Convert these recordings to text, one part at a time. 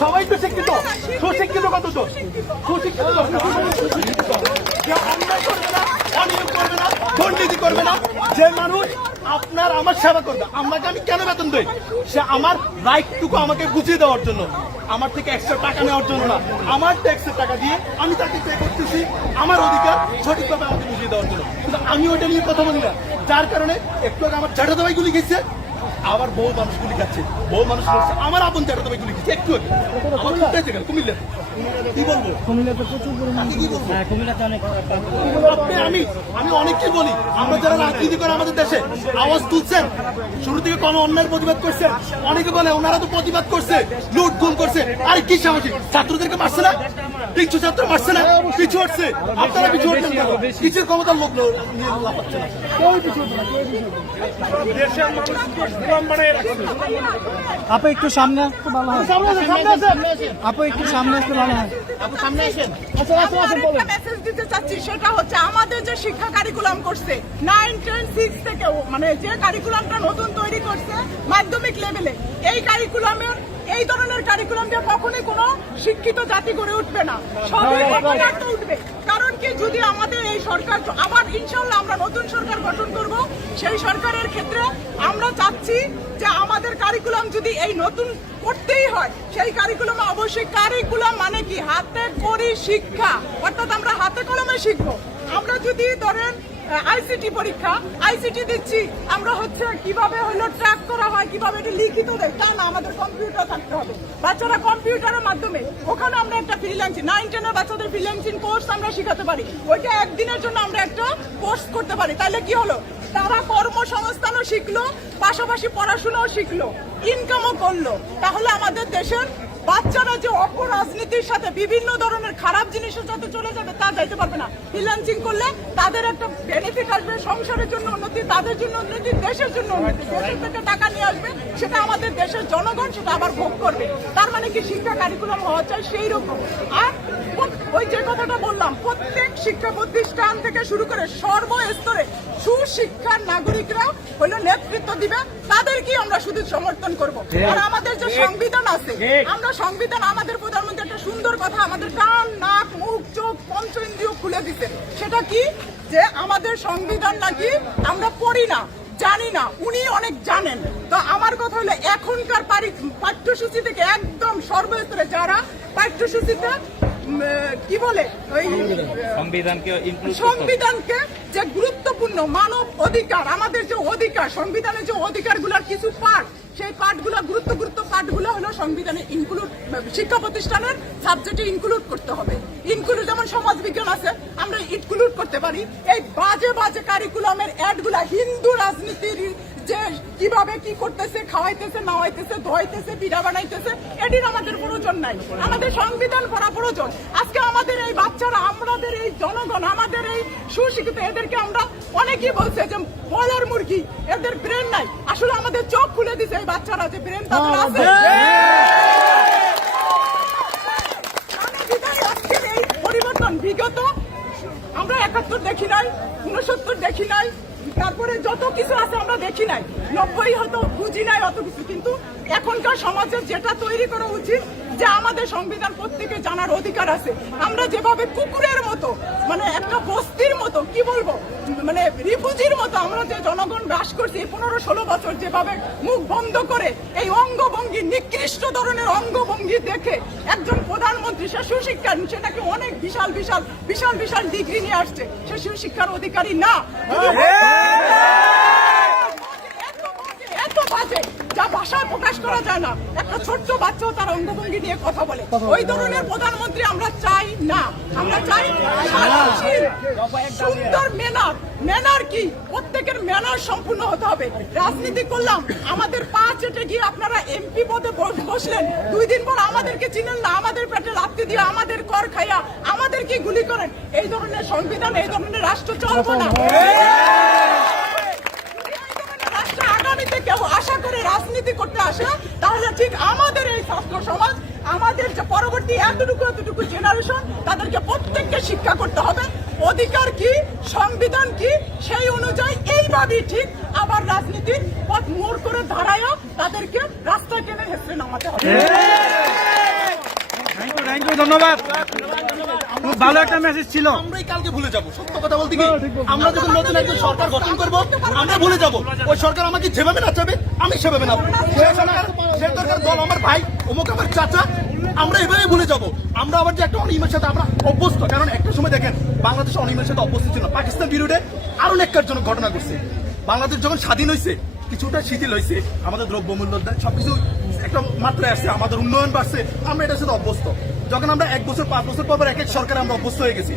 সবাই তো শিক্ষিত সুশিক্ষিত কত তো? সুশিক্ষিত? অন্যায় করবে না, অনিয়ম করবে না, দুর্নীতি করবে না। যে মানুষ আপনার আমার সেবা করবে, আপনাকে আমি কেন বেতন দেই? সে আমার রাইটটুকু আমাকে বুঝিয়ে দেওয়ার জন্য। আমার থেকে এক্সট্রা টাকা নেওয়ার জন্য না। আমার ট্যাক্সের টাকা দিয়ে আমি তাকে পে করতেছি। আমার অধিকার সঠিকভাবে আমাকে বুঝিয়ে দেওয়ার জন্য। কিন্তু আমি ওইটা নিয়ে কথা বলি না। যার কারণে একটু আগে আমার জ্যাঠা দাবাই গুলি গেছে। আবার বহু মানুষ গুলি খাচ্ছে, বহু মানুষ আমার আপন জায়গা তুমি গুলি খাচ্ছে, একটু আমার কুমিল্লাতে প্রচুর পরিমাণ হ্যাঁ কুমিল্লাতে অনেক আপনি আমি আমি অনেক বলি? আমরা যারা রাজনীতি করে আমাদের দেশে আওয়াজ তুলছেন শুরু থেকে কোন অন্যায়ের প্রতিবাদ করছে অনেকে বলে ওনারা তো প্রতিবাদ করছে লুট গুম করছে। আরে কি সামাজিক ছাত্রদেরকে মারছে না? কিছু ছাত্র মারছে না? পিছু হটছে। আপনারা পিছু হটছেন কিছুর ক্ষমতার লোক আপু একটু সামনে আসতে ভালো হয়। আপু একটু সামনে আসতে ভালো হয় আচ্ছা, আচ্ছা, আচ্ছা, আরেকটা বলেন। মেসেজ দিতে চাচ্ছি সেটা হচ্ছে আমাদের যে শিক্ষা কারিকুলাম করছে নাইন টেন সিক্স থেকে মানে যে কারিকুলামটা নতুন তৈরি করছে মাধ্যমিক লেভেলে এই কারিকুলামের এই ধরনের কারিকুলাম দিয়ে কখনোই কোনো শিক্ষিত জাতি গড়ে উঠবে না। সবই উঠবে। কারণ কি যদি আমাদের এই সরকার, আবার ইনশাল্লাহ আমরা নতুন সরকার গঠন করব, সেই সরকারের ক্ষেত্রে আমরা চাচ্ছি যে আমাদের কারিকুলাম যদি এই নতুন করতেই হয়, সেই কারিকুলামে অবশ্যই কারিকুলাম মানে কি? হাতে করি শিক্ষা, অর্থাৎ আমরা হাতে কলমে শিখব। আমরা যদি ধরেন আইসিটি পরীক্ষা। আইসিটি দিচ্ছি। আমরা হচ্ছে কীভাবে হলো ট্র্যাক করা হয়, কীভাবে এটা লিখিত দেয়, তা না, আমাদের কম্পিউটার থাকতে হবে। বাচ্চারা কম্পিউটারের মাধ্যমে। ওখানে আমরা একটা ফ্রিল্যান্সিং নাইন টেনের বাচ্চাদের ফ্রিল্যান্সিং কোর্স আমরা শিখাতে পারি। ওইটা একদিনের জন্য আমরা একটা কোর্স করতে পারি। তাহলে কি হলো? তারা কর্মসংস্থানও শিখলো, পাশাপাশি পড়াশোনাও শিখলো ইনকামও করল। তাহলে আমাদের দেশের বাচ্চারা যে অপরাজনীতির সাথে বিভিন্ন ধরনের খারাপ জিনিসের সাথে চলে যাবে, তা যাইতে পারবে না। ফ্রিল্যান্সিং করলে তাদের একটা বেনিফিট আসবে সংসারের জন্য উন্নতি, তাদের জন্য উন্নতি, দেশের জন্য উন্নতি। দেশের থেকে টাকা নিয়ে আসবে, সেটা আমাদের দেশের জনগণ সেটা আবার ভোগ করবে। তার মানে কি শিক্ষা কারিকুলাম হওয়া চাই সেই রকম আর ওই যে কথাটা বললাম প্রত্যেক শিক্ষা প্রতিষ্ঠান থেকে শুরু করে সর্বস্তরে সুশিক্ষার নাগরিকরা হলো নেতৃত্ব দিবে। তাদেরকেই আমরা শুধু সমর্থন করব। আর আমাদের যে সংবিধান আছে আমরা সংবিধান আমাদের প্রধানমন্ত্রী একটা সুন্দর কথা আমাদের কান নাক মুখ চোখ পঞ্চ ইন্দ্রিয় খুলে দিতে সেটা কি? যে আমাদের সংবিধান নাকি আমরা পড়ি না জানি না উনি অনেক জানেন। তো আমার কথা হলো এখনকার পাঠ্যসূচি থেকে একদম সর্বস্তরে যারা পাঠ্যসূচিতে কি বলে? ওই সংবিধানকে সংবিধানকে যে গুরুত্বপূর্ণ মানব অধিকার আমাদের যে অধিকার সংবিধানের যে অধিকারগুলোর কিছু পার্ট সেই পার্টগুলো গুরুত্ব গুরুত্ব পার্টগুলো হলো সংবিধানে ইনক্লুড শিক্ষা প্রতিষ্ঠানের সাবজেক্টে ইনক্লুড করতে হবে। ইনক্লুড যেমন সমাজ বিজ্ঞান আছে আমরা ইনক্লুড করতে পারি। এই বাজে বাজে কারিকুলামের অ্যাডগুলা হিন্দু রাজনীতির যে কীভাবে কি করতেছে খাওয়াইতেছে নাওয়াইতেছে ধোয়াইতেছে পিঠা বানাইতেছে এটির আমাদের প্রয়োজন নাই। আমাদের সংবিধান পড়া প্রয়োজন। আজকে আমাদের এই বাচ্চারা আমাদের এই জনগণ আমাদের এই সুশিক্ষিত এদেরকে আমরা অনেকেই বলছে যে বলার মুরগি এদের ব্রেন নাই। আসলে আমাদের চোখ খুলে দিছে এই বাচ্চারা যে ব্রেন তাদের আছে। আজকের এই পরিবর্তন। বিগত আমরা একাত্তর দেখি নাই উনসত্তর দেখি নাই তারপরে যত কিছু আছে আমরা দেখি নাই। নব্বই হয়তো বুঝি নাই অত কিছু, কিন্তু এখনকার সমাজের যেটা তৈরি করা উচিত যে আমাদের সংবিধান প্রত্যেকে জানার অধিকার আছে। আমরা যেভাবে কুকুরের মতো মানে একটা বস্তির মতো কি বলব মানে রিফুজির মতো আমরা যে জনগণ বাস করছি পনেরো ষোলো বছর যেভাবে মুখ বন্ধ করে এই অঙ্গভঙ্গি নিকৃষ্ট ধরনের অঙ্গভঙ্গি দেখে একজন প্রধানমন্ত্রী সে সুশিক্ষা সেটাকে অনেক বিশাল বিশাল বিশাল বিশাল ডিগ্রি নিয়ে আসছে। সে সুশিক্ষার অধিকারী না। এত বাজে, এত বাজে। যা ভাষায় প্রকাশ করা যায় না একটা ছোট্ট বাচ্চাও তার অঙ্গভঙ্গি নিয়ে কথা বলে। ওই ধরনের প্রধানমন্ত্রী আমরা চাই না। আমরা চাই সুন্দর মেনার মেনার কি? প্রত্যেকের মেনার সম্পূর্ণ হতে হবে। রাজনীতি করলাম আমাদের পা চেটে গিয়ে আপনারা এমপি পদে বস- বসলেন। দুই দিন পর আমাদেরকে চিনেন না আমাদের পেটে লাত্তি দিয়ে আমাদের কর খাইয়া আমাদেরকে গুলি করেন? এই ধরনের সংবিধান এই ধরনের রাষ্ট্র চলবে না। আগামীতে কেউ আশা করে রাজনীতি করতে আসে তাহলে ঠিক আমাদের এই ছাত্র সমাজ, আমাদের যে পরবর্তী এতটুকু এতটুকু জেনারেশন তাদেরকে প্রত্যেককে শিক্ষা করতে হবে। অধিকার কি, সংবিধান কি, সেই অনুযায়ী এইভাবেই ঠিক আবার রাজনীতির পথ মোড় করে দাঁড়ায় তাদেরকে রাস্তায় টেনে হেসে নামাতে হবে। ধন্যবাদ। ভালো একটা মেসেজ ছিল। আমরাই কালকে ভুলে যাব সত্য কথা বলতে কি? আমরা যখন নতুন একজন সরকার গঠন করব আমরা ভুলে যাব। ওই সরকার আমাকে যেভাবে নাচাবে আমি সেভাবে নাচবো। সে সরকার দল আমার ভাই অমুক আমার চাচা আমরা এভাবে ভুলে যাব। আমরা আবার যে একটা অনিমের সাথে আমরা অভ্যস্ত কারণ একটা সময় দেখেন বাংলাদেশ অনিমের সাথে অভ্যস্ত ছিল পাকিস্তান বিরুদ্ধে আরও নেককারজনক ঘটনা ঘটছে। বাংলাদেশ যখন স্বাধীন হয়েছে কিছুটা শিথিল হয়েছে আমাদের দ্রব্যমূল্য সবকিছু একটা মাত্রায় আসছে, আমাদের উন্নয়ন বাড়ছে, আমরা এটার সাথে অভ্যস্ত। যখন আমরা এক বছর, পাঁচ বছর পর পর এক এক সরকার আমরা অভ্যস্ত হয়ে গেছি।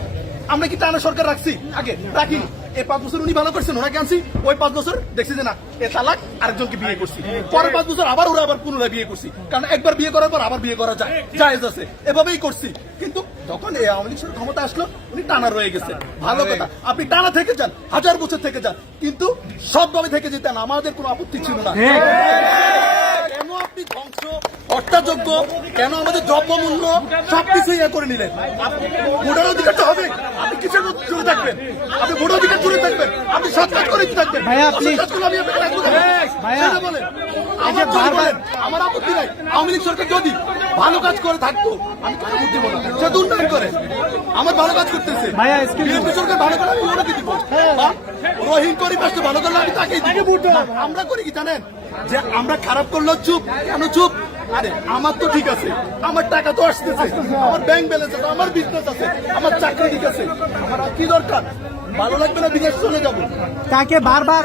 আমরা কি টানা সরকার রাখছি? আগে রাখিনি এই পাঁচ বছর উনি ভালো করছেন, ওনাকে আনছি। ওই পাঁচ বছর দেখছি যে না, এ তালাক আরেকজনকে বিয়ে করছি। পরের পাঁচ বছর আবার ওরা আবার পুনরায় বিয়ে করছি। কারণ একবার বিয়ে করার পর আবার বিয়ে করা যায়। জায়েজ আছে। এভাবেই করছি। কিন্তু যখন এই আওয়ামী লীগ ক্ষমতা আসলো, উনি টানা রয়ে গেছেন ভালো কথা। আপনি টানা থেকে যান, হাজার বছর থেকে যান। কিন্তু সবভাবে থেকে যেতেন, আমাদের কোনো আপত্তি ছিল না। আপনি ধ্বংস হত্যাযোগ্য কেন আমাদের দ্রব্যমূল্য সবকিছু ইয়ে করে নিলেন? ভোটার অধিকার তো হবে? আপনি কিসের জুড়ে থাকবেন? আপনি ভোটার অধিকার জুড়ে থাকবেন? আপনি সৎ কাজ করে থাকবেন। আমার আপত্তি নাই। আওয়ামী লীগ সরকার যদি ভালো কাজ করে থাকতো আমি কেন ভোট দিব সে তো করে। আমার ভালো কাজ করতেছে। বিএনপি সরকার ভালো করে আমি ওনাকে দিব। রহিম করি ভালো করলে আমি তাকেই দিব। আমরা করি কি জানেন? যে আমরা খারাপ করল চুপ কেন চুপ? আরে আমার তো ঠিক আছে আমার টাকা তো আসতেছে আমার ব্যাংক ব্যালেন্স আছে আমার বিজনেস আছে আমার চাকরি ঠিক আছে আমার কি দরকার? ভালো লাগবে না বিদেশ চলে যাব। তাকে বারবার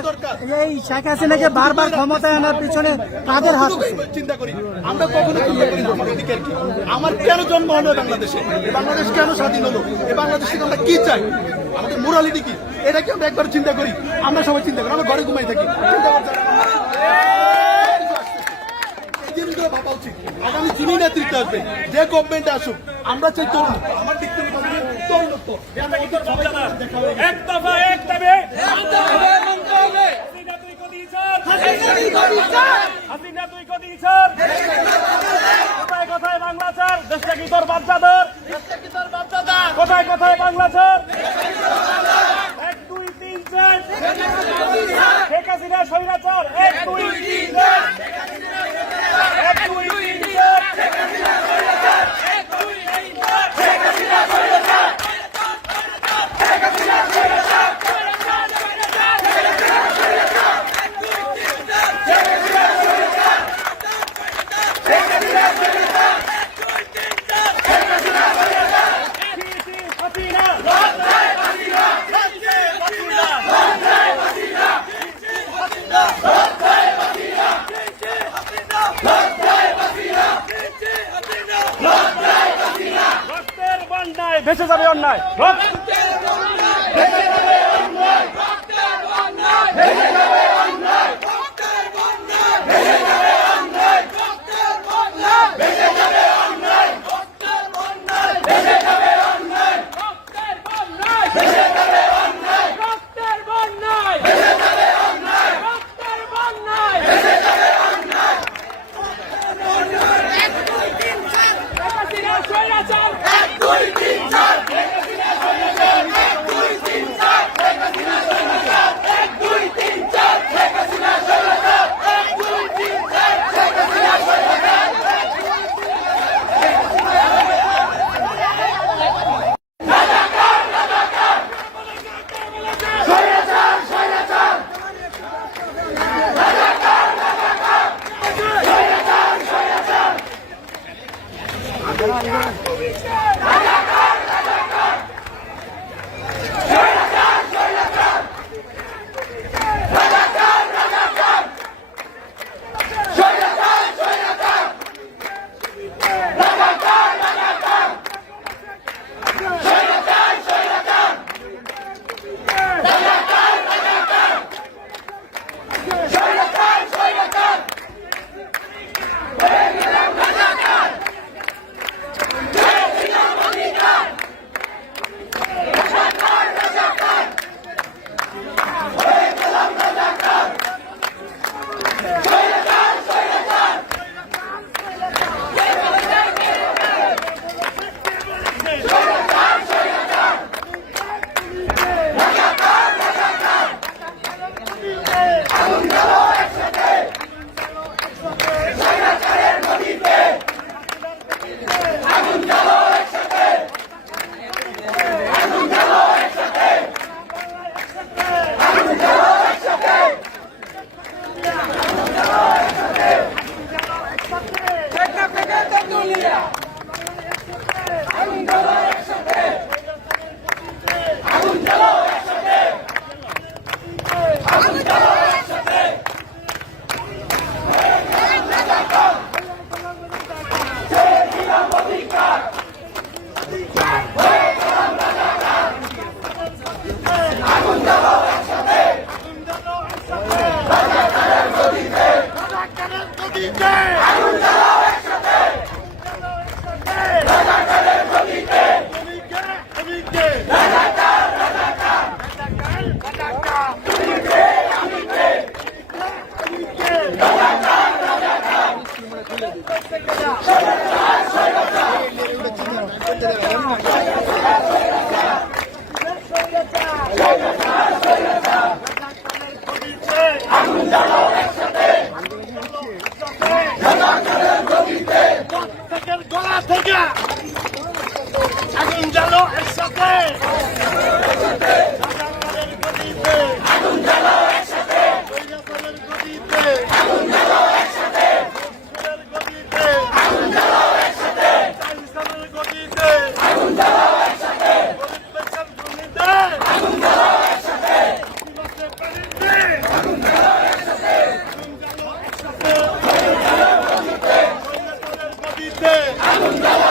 এই শেখ হাসিনাকে বারবার ক্ষমতায় আনার পিছনে কাদের হাত চিন্তা করি আমরা কখনো চিন্তা করি আমার অধিকার কি? আমার কেন জন্ম হলো বাংলাদেশে? বাংলাদেশ কেন স্বাধীন হলো? এই বাংলাদেশ থেকে আমরা কি চাই? আমাদের মোরালিটি কি? এটা কি আমরা একবার চিন্তা করি? আমরা সবাই চিন্তা করি আমরা ঘরে ঘুমাই থাকি। চিন্তা করতে জিনিসগুলো ভাবা উচিত। আগামী যিনি নেতৃত্ব আসবে যে গভর্নমেন্ট আসুক আমরা চাই তরুণ। আমার দিক থেকে বলছি, তরুণত্ব দেখা গেছে। এক দফা এক দাবি। হাসিনা তুই কদি স্যার। হাসিনা তুই কদি স্যার। কোথায় কোথায় বাংলা স্যার? দেশটা কি তোর বাচ্চাদের কোথায় কোথায় বাংলা স্যার? এক দুই তিন চার। শেখ হাসিনা স্বৈরাচার এক দুই তিন চার এক দুই তিন চার হাসিনা রক্তের বন্যায় ভেসে যাবে অন্যায়। Thank you. Şöyle আগুন জ্বালো